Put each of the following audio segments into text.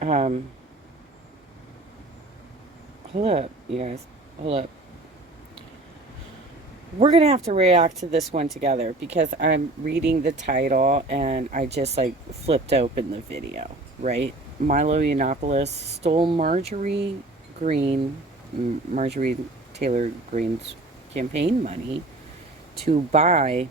Um, hold up, you guys. Hold up. We're gonna have to react to this one together because I'm reading the title and I just like flipped open the video, right? Milo Yiannopoulos stole Marjorie Taylor Greene's campaign money to buy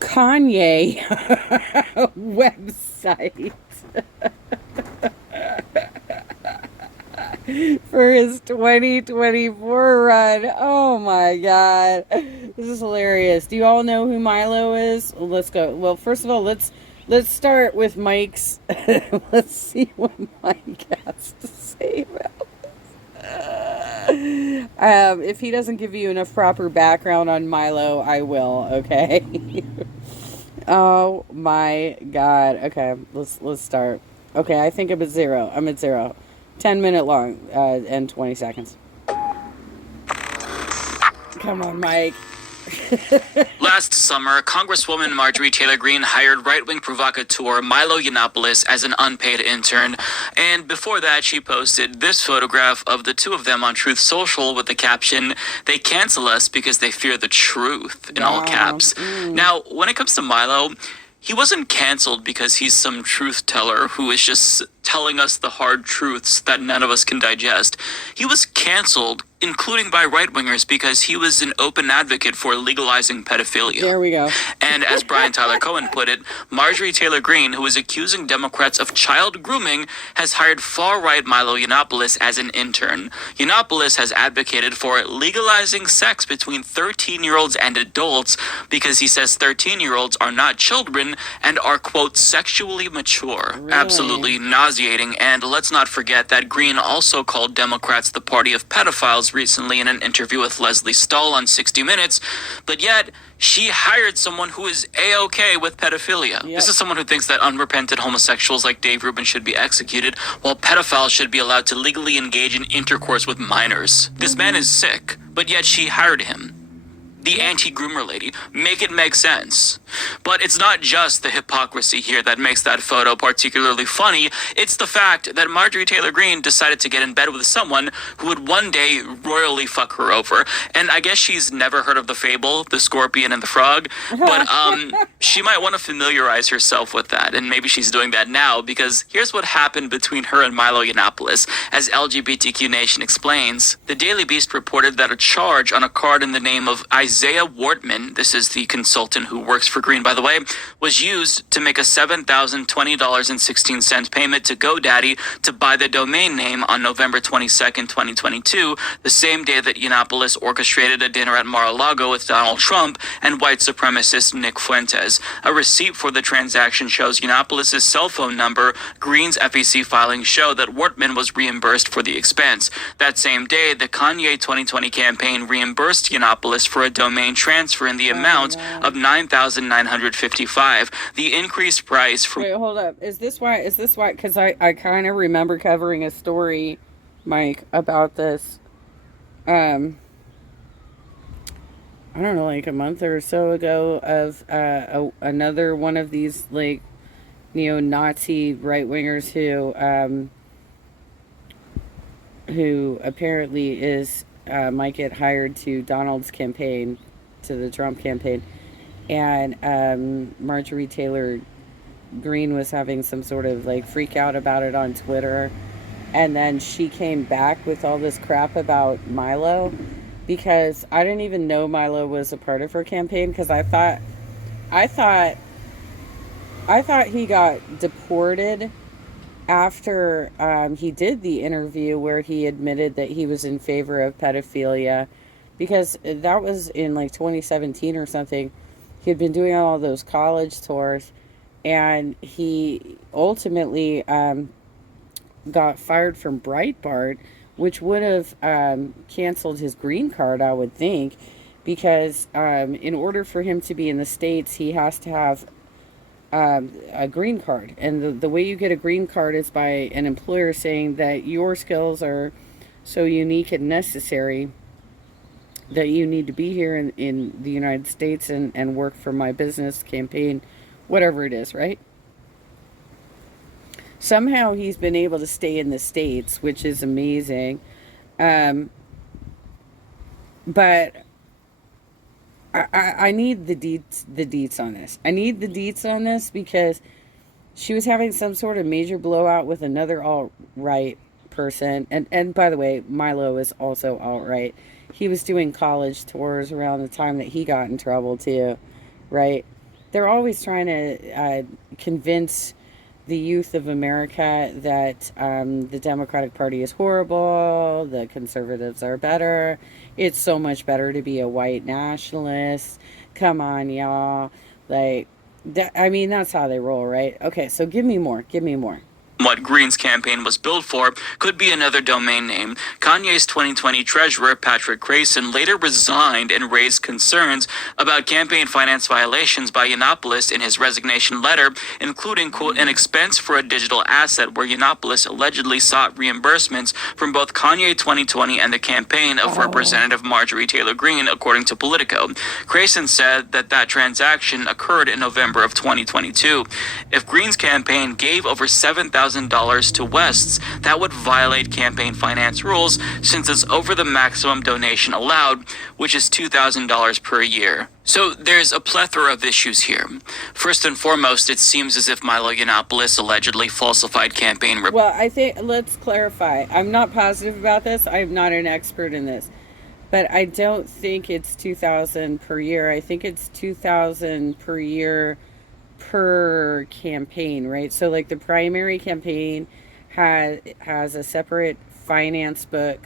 Kanye website for his 2024 run. Oh my god. This is hilarious. Do you all know who Milo is? Let's go. Well, first of all, let's start with Mike's. Let's see what Mike has to say about if he doesn't give you enough proper background on Milo, I will, okay? Oh my god. Okay, let's start. Okay, I think I'm at zero. I'm at zero. 10-minute long and 20 seconds. Come on, Mike. Last summer, Congresswoman Marjorie Taylor Greene hired right-wing provocateur Milo Yiannopoulos as an unpaid intern. And before that, she posted this photograph of the two of them on Truth Social with the caption, "They cancel us because they fear the truth," in all caps. Now, when it comes to Milo, he wasn't canceled because he's some truth teller who is just telling us the hard truths that none of us can digest. He was canceled, including by right-wingers, because he was an open advocate for legalizing pedophilia. There we go. And as Brian Tyler Cohen put it, Marjorie Taylor Greene, who is accusing Democrats of child grooming, has hired far-right Milo Yiannopoulos as an intern. Yiannopoulos has advocated for legalizing sex between 13-year-olds and adults because he says 13-year-olds are not children and are, quote, sexually mature. Really? Absolutely nauseating. And let's not forget that Greene also called Democrats the party of pedophiles recently in an interview with Leslie Stahl on 60 Minutes, but yet she hired someone who is A-OK with pedophilia. Yep. This is someone who thinks that unrepentant homosexuals like Dave Rubin should be executed, while pedophiles should be allowed to legally engage in intercourse with minors. This man is sick, but yet she hired him. The anti-groomer lady. Make it make sense. But it's not just the hypocrisy here that makes that photo particularly funny. It's the fact that Marjorie Taylor Greene decided to get in bed with someone who would one day royally fuck her over. And I guess she's never heard of the fable, the scorpion and the frog. But she might want to familiarize herself with that. And maybe she's doing that now, because here's what happened between her and Milo Yiannopoulos. As LGBTQ Nation explains, the Daily Beast reported that a charge on a card in the name of Isaiah Wortman, this is the consultant who works for Greene, by the way, was used to make a $7,020.16 payment to GoDaddy to buy the domain name on November 22nd, 2022, the same day that Yiannopoulos orchestrated a dinner at Mar-a-Lago with Donald Trump and white supremacist Nick Fuentes. A receipt for the transaction shows Yiannopoulos' cell phone number. Greene's FEC filings show that Wortman was reimbursed for the expense. That same day, the Kanye 2020 campaign reimbursed Yiannopoulos for a domain transfer in the amount of $9,955. The increased price from... Wait, hold up. Is this why? Because I kind of remember covering a story, Mike, about this. I don't know, like a month or so ago, of another one of these like neo-Nazi right-wingers who apparently is might get hired to Donald's campaign, to the Trump campaign, and Marjorie Taylor Greene was having some sort of like freak out about it on Twitter, and then she came back with all this crap about Milo, because I didn't even know Milo was a part of her campaign, because I thought he got deported after he did the interview where he admitted that he was in favor of pedophilia, because that was in like 2017 or something. He had been doing all those college tours, and he ultimately got fired from Breitbart, which would have canceled his green card, I would think, because in order for him to be in the States, he has to have a green card. And the way you get a green card is by an employer saying that your skills are so unique and necessary that you need to be here in the United States and work for my business campaign, whatever it is, right? Somehow he's been able to stay in the States, which is amazing. Um, but I need the deets on this. I need the deets on this because she was having some sort of major blowout with another alt-right person. And by the way, Milo is also alt-right. He was doing college tours around the time that he got in trouble too, right? They're always trying to convince the youth of America that the Democratic Party is horrible, the conservatives are better. It's so much better to be a white nationalist. Come on, y'all. Like, I mean, that's how they roll, right? Okay, so give me more. Give me more. What Greene's campaign was built for could be another domain name. Kanye's 2020 treasurer, Patrick Grayson, later resigned and raised concerns about campaign finance violations by Yiannopoulos in his resignation letter, including, quote, an expense for a digital asset where Yiannopoulos allegedly sought reimbursements from both Kanye 2020 and the campaign of Representative Marjorie Taylor Greene, according to Politico. Grayson said that transaction occurred in November of 2022. If Greene's campaign gave over $7,000 to West's, that would violate campaign finance rules since it's over the maximum donation allowed, which is $2,000 per year. So there's a plethora of issues here. First and foremost, it seems as if Milo Yiannopoulos allegedly falsified campaign reports. Well, I think, let's clarify. I'm not positive about this. I'm not an expert in this. But I don't think it's 2,000 per year. I think it's 2,000 per year per campaign, right? So like the primary campaign has a separate finance book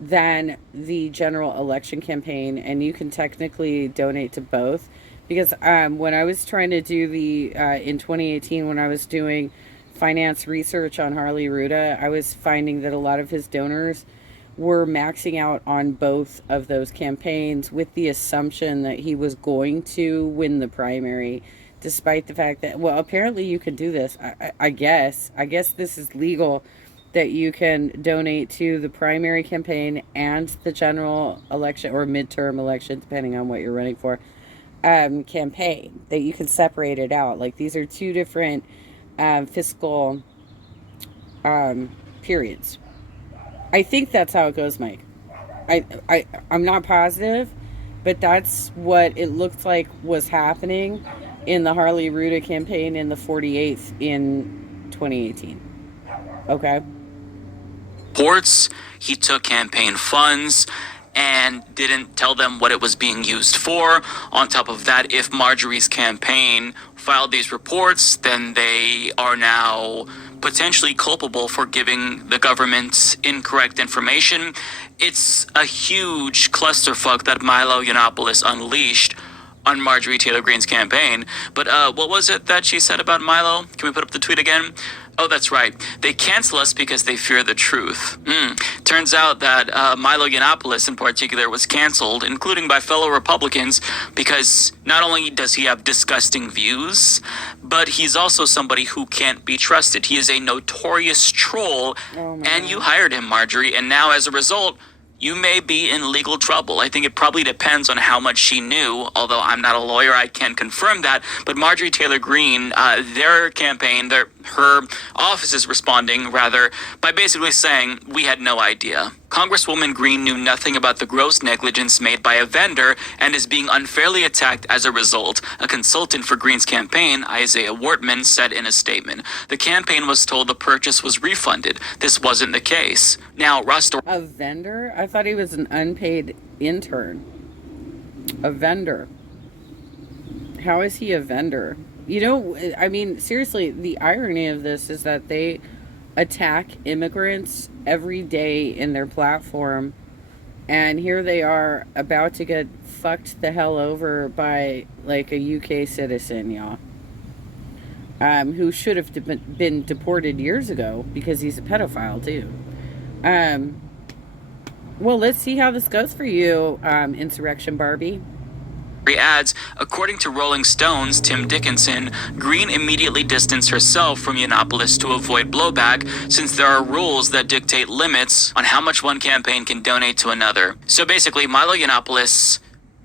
than the general election campaign, and you can technically donate to both. Because when I was trying to do the in 2018, when I was doing finance research on Harley Ruda, I was finding that a lot of his donors were maxing out on both of those campaigns with the assumption that he was going to win the primary, despite the fact that, well, apparently you can do this. I guess this is legal, that you can donate to the primary campaign and the general election or midterm election, depending on what you're running for, campaign, that you can separate it out. Like, these are two different fiscal periods. I think that's how it goes, Mike. I'm not positive, but that's what it looked like was happening in the Harley Ruda campaign in the 48th in 2018. Okay? Reports, he took campaign funds and didn't tell them what it was being used for. On top of that, if Marjorie's campaign filed these reports, then they are now potentially culpable for giving the government incorrect information. It's a huge clusterfuck that Milo Yiannopoulos unleashed on Marjorie Taylor Greene's campaign. But what was it that she said about Milo? Can we put up the tweet again? Oh, that's right. They cancel us because they fear the truth. Turns out that Milo Yiannopoulos in particular was canceled, including by fellow Republicans, because not only does he have disgusting views, but he's also somebody who can't be trusted. He is a notorious troll, and you hired him, Marjorie, and now as a result, you may be in legal trouble. I think it probably depends on how much she knew, although I'm not a lawyer, I can't confirm that. But Marjorie Taylor Greene, their campaign, her office is responding, rather, by basically saying, we had no idea. Congresswoman Greene knew nothing about the gross negligence made by a vendor and is being unfairly attacked as a result, a consultant for Greene's campaign, Isaiah Wortman, said in a statement. The campaign was told the purchase was refunded. This wasn't the case. Now, A vendor? I thought he was an unpaid intern. A vendor. How is he a vendor? You know, I mean, seriously, the irony of this is that they attack immigrants every day in their platform, and here they are about to get fucked the hell over by like a UK citizen, y'all, who should have been deported years ago because he's a pedophile too. Well, let's see how this goes for you, Insurrection Barbie. Adds, according to Rolling Stone's Tim Dickinson, Greene immediately distanced herself from Yiannopoulos to avoid blowback, since there are rules that dictate limits on how much one campaign can donate to another. So basically, Milo Yiannopoulos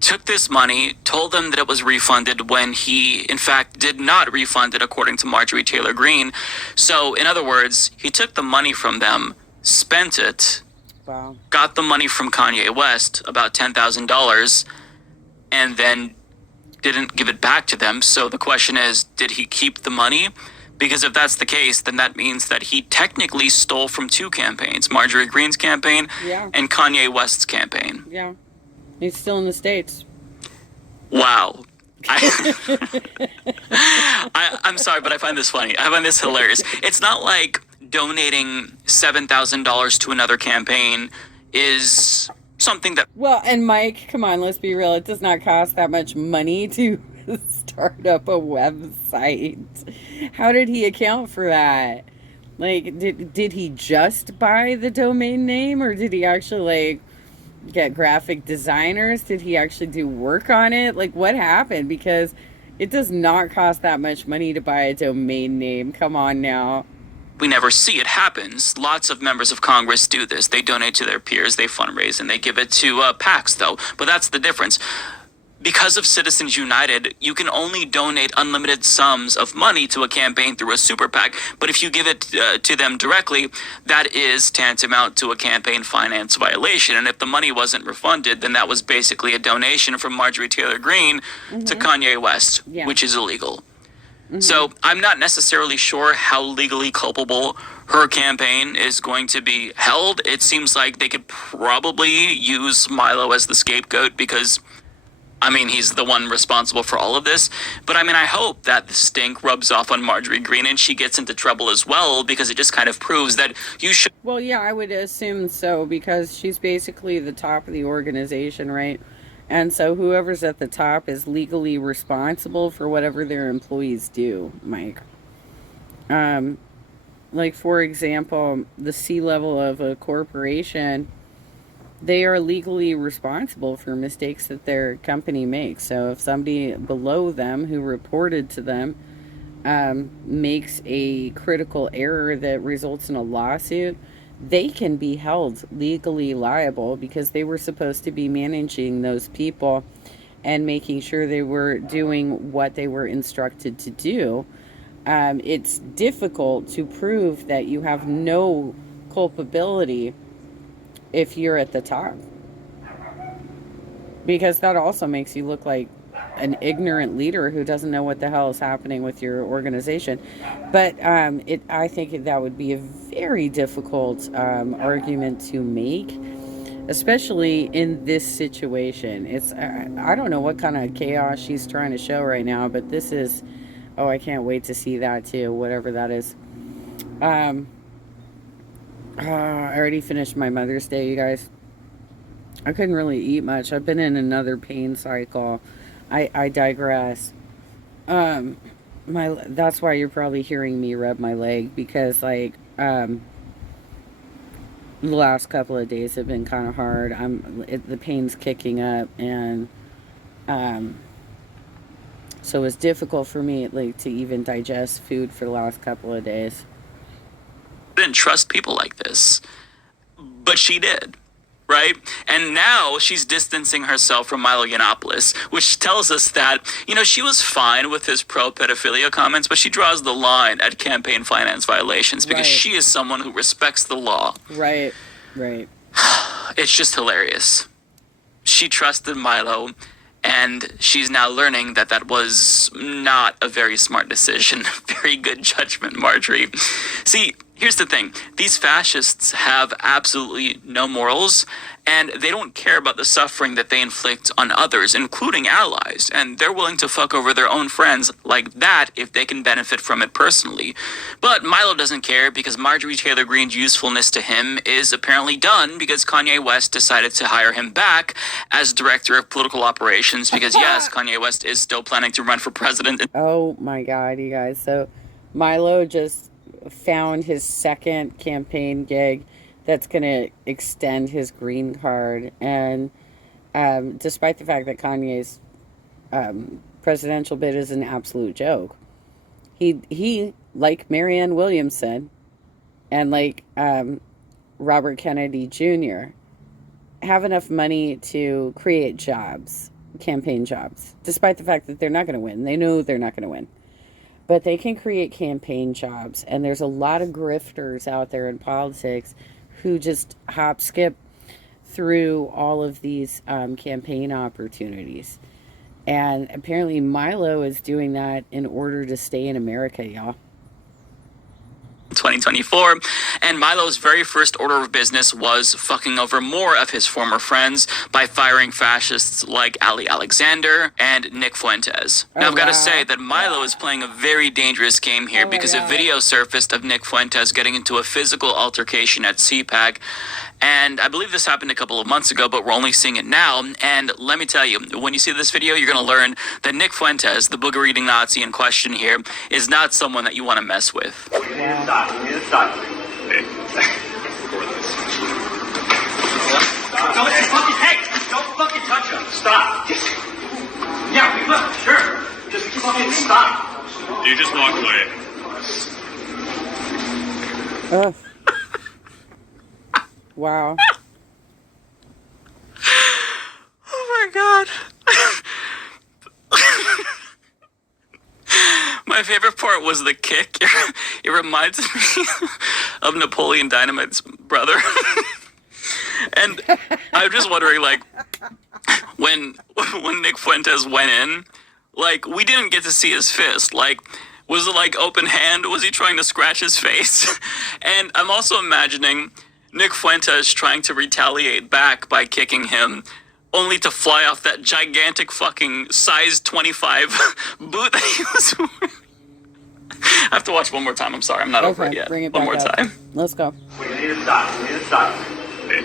took this money, told them that it was refunded when he, in fact, did not refund it, according to Marjorie Taylor Greene. So, in other words, he took the money from them, spent it, Wow. got the money from Kanye West, about $10,000, and then didn't give it back to them. So the question is, did he keep the money? Because if that's the case, then that means that he technically stole from two campaigns, Marjorie Greene's campaign Yeah. and Kanye West's campaign. Yeah. He's still in the States. Wow. I'm sorry, but I find this funny. I find this hilarious. It's not like donating $7,000 to another campaign is something that Well, and Mike, come on, let's be real. It does not cost that much money to start up a website. How did he account for that? Like, did he just buy the domain name, or did he actually like get graphic designers? Did he actually do work on it? Like, what happened? Because it does not cost that much money to buy a domain name. Come on now. we never see. It happens. Lots of members of Congress do this. They donate to their peers, they fundraise, and they give it to PACs, though. But that's the difference. Because of Citizens United, you can only donate unlimited sums of money to a campaign through a super PAC. But if you give it to them directly, that is tantamount to a campaign finance violation. And if the money wasn't refunded, then that was basically a donation from Marjorie Taylor Greene to Kanye West, which is illegal. So I'm not necessarily sure how legally culpable her campaign is going to be held. It seems like they could probably use Milo as the scapegoat because, I mean, he's the one responsible for all of this. But I mean, I hope that the stink rubs off on Marjorie Greene and she gets into trouble as well, because it just kind of proves that you should. Well, yeah, I would assume so, because she's basically the top of the organization, right? And so whoever's at the top is legally responsible for whatever their employees do, Mike. Like, for example, the C-level of a corporation, they are legally responsible for mistakes that their company makes. So if somebody below them who reported to them makes a critical error that results in a lawsuit, they can be held legally liable because they were supposed to be managing those people and making sure they were doing what they were instructed to do. It's difficult to prove that you have no culpability if you're at the top, because that also makes you look like an ignorant leader who doesn't know what the hell is happening with your organization. But I think that would be a very difficult argument to make, especially in this situation. It's I don't know what kind of chaos she's trying to show right now, but this is, oh, I can't wait to see that too, whatever that is. I already finished my Mother's Day, you guys. I couldn't really eat much. I've been in another pain cycle. I digress. That's why you're probably hearing me rub my leg, because like the last couple of days have been kind of hard. The pain's kicking up, and so it's difficult for me like to even digest food for the last couple of days. Didn't trust people like this, but she did. Right? And now she's distancing herself from Milo Yiannopoulos, which tells us that, she was fine with his pro-pedophilia comments, but she draws the line at campaign finance violations because she is someone who respects the law. Right. It's just hilarious. She trusted Milo, and she's now learning that that was not a very smart decision. Very good judgment, Marjorie. See, here's the thing. These fascists have absolutely no morals, and they don't care about the suffering that they inflict on others, including allies. And they're willing to fuck over their own friends like that if they can benefit from it personally. But Milo doesn't care, because Marjorie Taylor Greene's usefulness to him is apparently done because Kanye West decided to hire him back as director of political operations, because yes, Kanye West is still planning to run for president. Oh my God, you guys. So Milo just found his second campaign gig that's going to extend his green card. And despite the fact that Kanye's presidential bid is an absolute joke, he like Marianne Williamson and like Robert Kennedy Jr. have enough money to create jobs campaign jobs, despite the fact that they're not going to win. They know they're not going to win. But they can create campaign jobs. And there's a lot of grifters out there in politics who just hop, skip through all of these campaign opportunities. And apparently Milo is doing that in order to stay in America, y'all. 2024, and Milo's very first order of business was fucking over more of his former friends by firing fascists like Ali Alexander and Nick Fuentes. Now, I've got to say that Milo is playing a very dangerous game here because a video surfaced of Nick Fuentes getting into a physical altercation at CPAC, and I believe this happened a couple of months ago, but we're only seeing it now. And let me tell you, when you see this video, you're going to learn that Nick Fuentes, the booger-eating Nazi in question here, is not someone that you want to mess with. You need to stop. You need to stop. Don't fucking, hey! Don't fucking touch him. Stop. Just, yeah, we will. Sure. Just fucking stop. You just walk away. Ugh. Wow. Oh my god. My favorite part was the kick. It reminds me of Napoleon Dynamite's brother. And I'm just wondering, like, when Nick Fuentes went in, like, we didn't get to see his fist. Like, was it like open hand? Was he trying to scratch his face? And I'm also imagining Nick Fuentes trying to retaliate back by kicking him, only to fly off that gigantic fucking size 25 boot that he was wearing. I have to watch one more time. I'm sorry, I'm not over it yet. Bring it one back more up. time. Let's go. We need to stop. We need to stop. You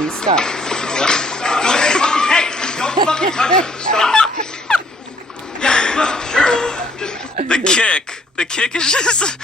need to stop. Hey! Don't fucking touch him. Stop. Yeah, we will. Sure. Just, The kick is just...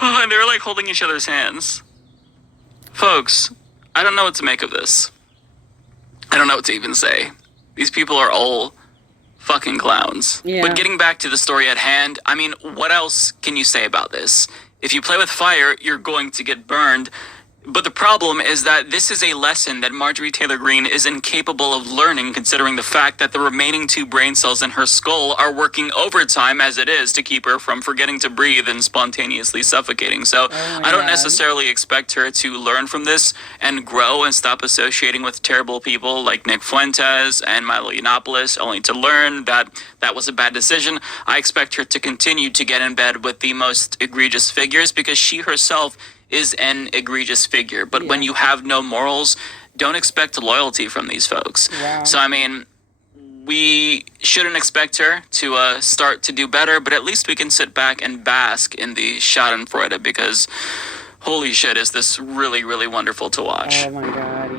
Oh, and they were like holding each other's hands. Folks, I don't know what to make of this. I don't know what to even say. These people are all fucking clowns. Yeah. But getting back to the story at hand, I mean, what else can you say about this? If you play with fire, you're going to get burned. But the problem is that this is a lesson that Marjorie Taylor Greene is incapable of learning, considering the fact that the remaining 2 brain cells in her skull are working overtime as it is to keep her from forgetting to breathe and spontaneously suffocating. So I don't necessarily expect her to learn from this and grow and stop associating with terrible people like Nick Fuentes and Milo Yiannopoulos, only to learn that that was a bad decision. I expect her to continue to get in bed with the most egregious figures because she herself is an egregious figure. But when you have no morals, don't expect loyalty from these folks. Wow. So, I mean, we shouldn't expect her to start to do better, but at least we can sit back and bask in the Schadenfreude because holy shit, is this really, really wonderful to watch. Oh my god,